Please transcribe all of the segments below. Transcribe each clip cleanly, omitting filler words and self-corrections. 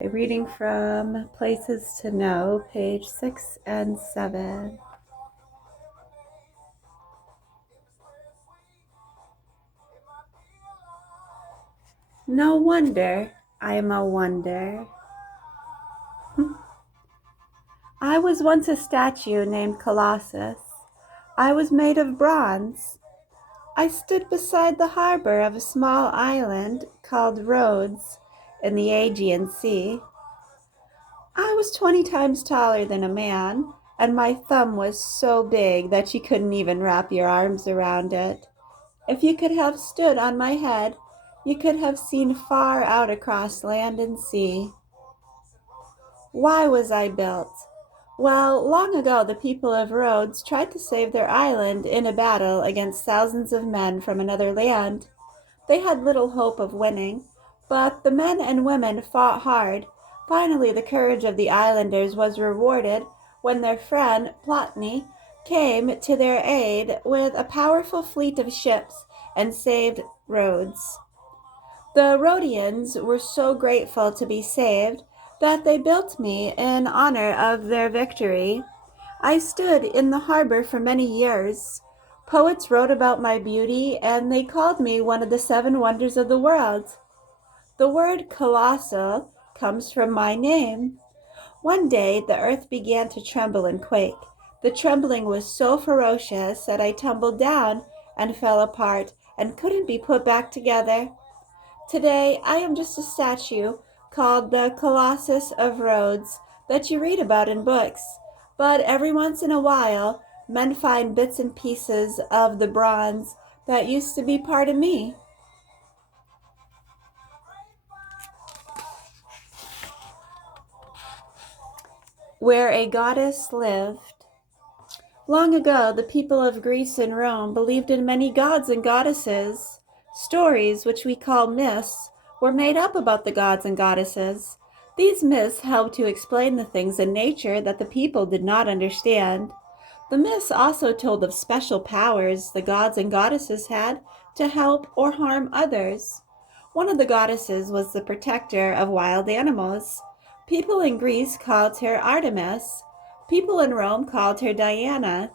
Reading from Places to Know, page 6 and 7. No wonder I'm a wonder. I was once a statue named Colossus. I was made of bronze. I stood beside the harbor of a small island called Rhodes in the Aegean Sea. I was 20 times taller than a man, and my thumb was so big that you couldn't even wrap your arms around it. If you could have stood on my head, you could have seen far out across land and sea. Why was I built? Well, long ago the people of Rhodes tried to save their island in a battle against thousands of men from another land. They had little hope of winning, but the men and women fought hard. Finally, the courage of the islanders was rewarded when their friend Plotny came to their aid with a powerful fleet of ships and saved Rhodes. The Rhodians were so grateful to be saved that they built me in honor of their victory. I stood in the harbor for many years. Poets wrote about my beauty, and they called me one of the 7 wonders of the world. The word colossal comes from my name. One day the earth began to tremble and quake. The trembling was so ferocious that I tumbled down and fell apart and couldn't be put back together. Today I am just a statue called the Colossus of Rhodes that you read about in books, but every once in a while men find bits and pieces of the bronze that used to be part of me. Where a Goddess Lived. Long ago, the people of Greece and Rome believed in many gods and goddesses. Stories, which we call myths, were made up about the gods and goddesses. These myths helped to explain the things in nature that the people did not understand. The myths also told of special powers the gods and goddesses had to help or harm others. One of the goddesses was the protector of wild animals. People in Greece called her Artemis. People in Rome called her Diana.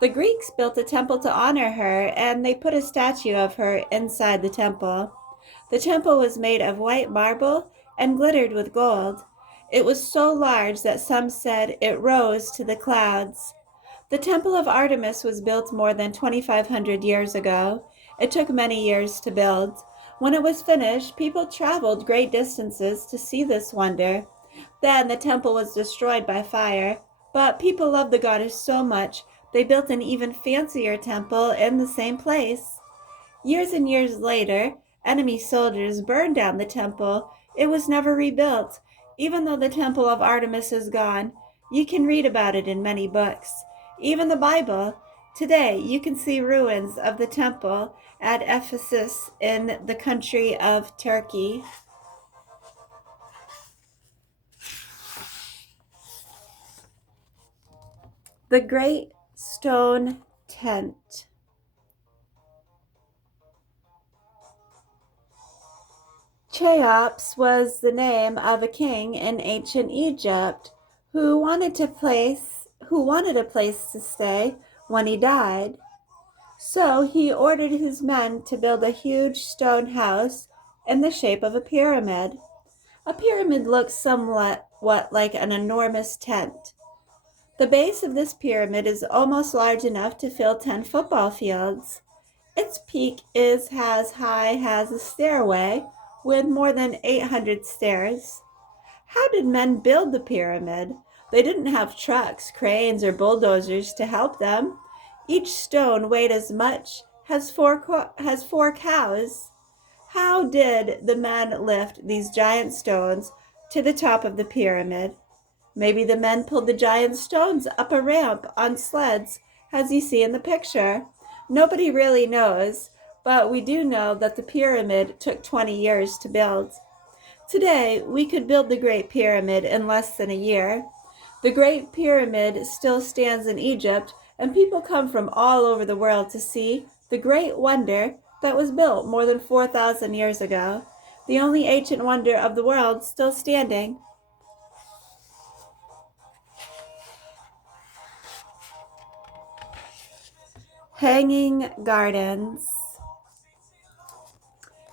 The Greeks built a temple to honor her, and they put a statue of her inside the temple. The temple was made of white marble and glittered with gold. It was so large that some said it rose to the clouds. The Temple of Artemis was built more than 2,500 years ago. It took many years to build. When it was finished, people traveled great distances to see this wonder. Then the temple was destroyed by fire, but people loved the goddess so much they built an even fancier temple in the same place. Years and years later, enemy soldiers burned down the temple. It was never rebuilt. Even though the temple of Artemis is gone, you can read about it in many books, even the Bible. Today, you can see ruins of the temple at Ephesus in the country of Turkey. The Great Stone Tent. Cheops was the name of a king in ancient Egypt who wanted a place to stay when he died. So he ordered his men to build a huge stone house in the shape of a pyramid. A pyramid looks somewhat like an enormous tent. The base of this pyramid is almost large enough to fill 10 football fields. Its peak is as high as a stairway with more than 800 stairs. How did men build the pyramid? They didn't have trucks, cranes, or bulldozers to help them. Each stone weighed as much as four cows. How did the men lift these giant stones to the top of the pyramid? Maybe the men pulled the giant stones up a ramp on sleds, as you see in the picture. Nobody really knows, but we do know that the pyramid took 20 years to build. Today, we could build the Great Pyramid in less than a year. The Great Pyramid still stands in Egypt, and people come from all over the world to see the great wonder that was built more than 4,000 years ago, the only ancient wonder of the world still standing. Hanging gardens.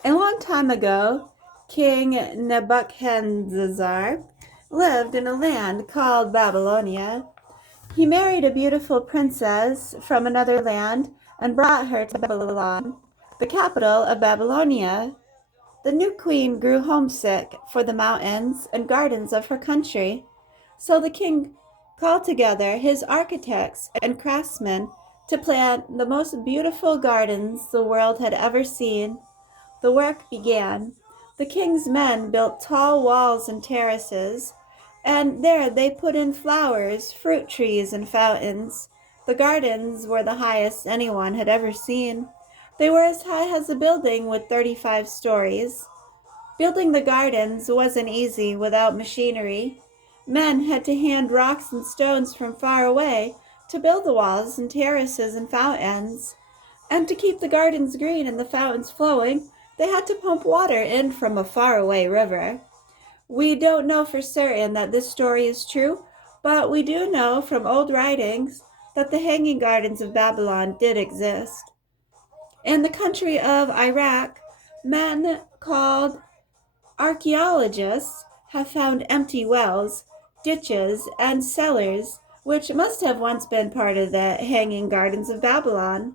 A long time ago, King Nebuchadnezzar lived in a land called Babylonia. He married a beautiful princess from another land and brought her to Babylon, the capital of Babylonia. The new queen grew homesick for the mountains and gardens of her country, so the king called together his architects and craftsmen to plant the most beautiful gardens the world had ever seen. The work began. The king's men built tall walls and terraces, and there they put in flowers, fruit trees, and fountains. The gardens were the highest anyone had ever seen. They were as high as a building with 35 stories. Building the gardens wasn't easy without machinery. Men had to hand rocks and stones from far away to build the walls and terraces and fountains. And to keep the gardens green and the fountains flowing, they had to pump water in from a faraway river. We don't know for certain that this story is true, but we do know from old writings that the Hanging Gardens of Babylon did exist. In the country of Iraq, men called archaeologists have found empty wells, ditches, and cellars, which must have once been part of the Hanging Gardens of Babylon.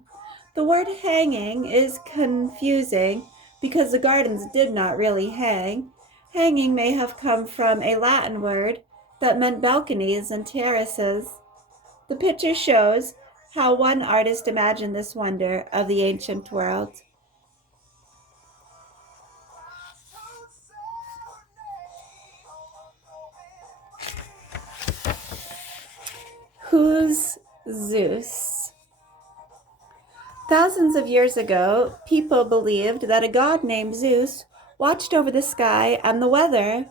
The word hanging is confusing because the gardens did not really hang. Hanging may have come from a Latin word that meant balconies and terraces. The picture shows how one artist imagined this wonder of the ancient world. Who's Zeus? Thousands of years ago, people believed that a god named Zeus watched over the sky and the weather.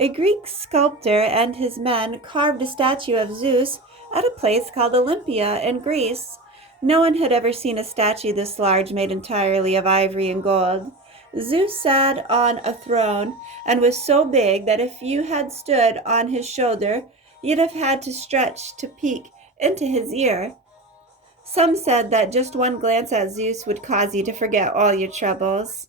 A Greek sculptor and his men carved a statue of Zeus at a place called Olympia in Greece. No one had ever seen a statue this large made entirely of ivory and gold. Zeus sat on a throne and was so big that if you had stood on his shoulder, you'd have had to stretch to peek into his ear. Some said that just one glance at Zeus would cause you to forget all your troubles.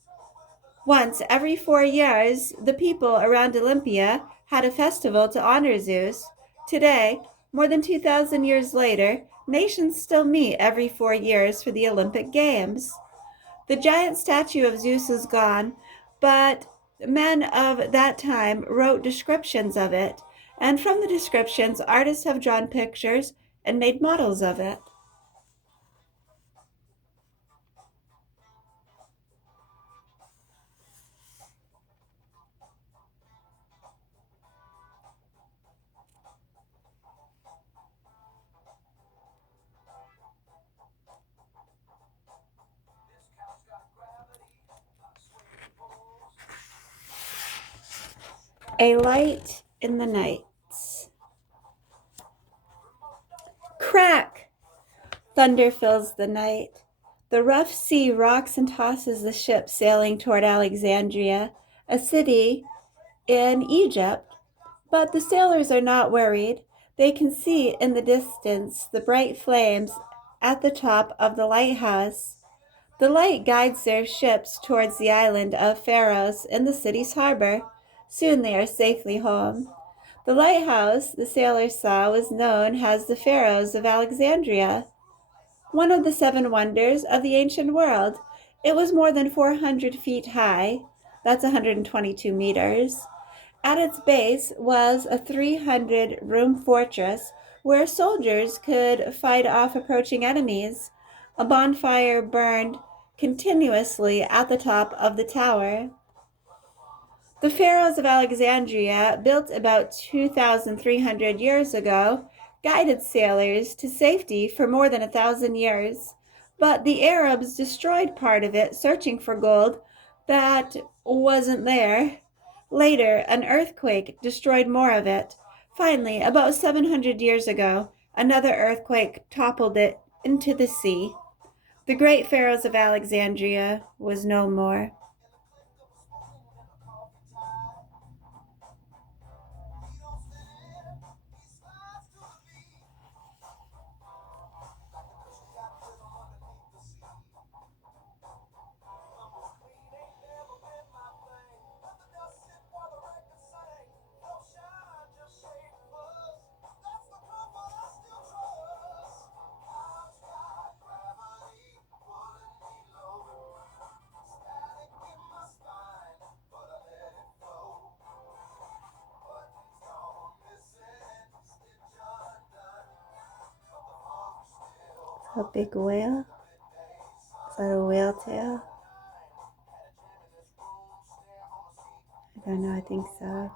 Once every 4 years, the people around Olympia had a festival to honor Zeus. Today, more than 2,000 years later, nations still meet every 4 years for the Olympic Games. The giant statue of Zeus is gone, but men of that time wrote descriptions of it, and from the descriptions, artists have drawn pictures and made models of it. A light in the night. Crack! Thunder fills the night. The rough sea rocks and tosses the ship sailing toward Alexandria, a city in Egypt. But the sailors are not worried. They can see in the distance the bright flames at the top of the lighthouse. The light guides their ships towards the island of Pharos in the city's harbor. Soon they are safely home. The lighthouse the sailors saw was known as the Pharos of Alexandria, one of the seven wonders of the ancient world. It was more than 400 feet high. That's 122 meters. At its base was a 300-room fortress where soldiers could fight off approaching enemies. A bonfire burned continuously at the top of the tower. The pharaohs of Alexandria, built about 2,300 years ago, guided sailors to safety for more than 1,000 years. But the Arabs destroyed part of it, searching for gold that wasn't there. Later, an earthquake destroyed more of it. Finally, about 700 years ago, another earthquake toppled it into the sea. The great pharaohs of Alexandria was no more. A big whale? Is that a whale tail? I don't know, I think so.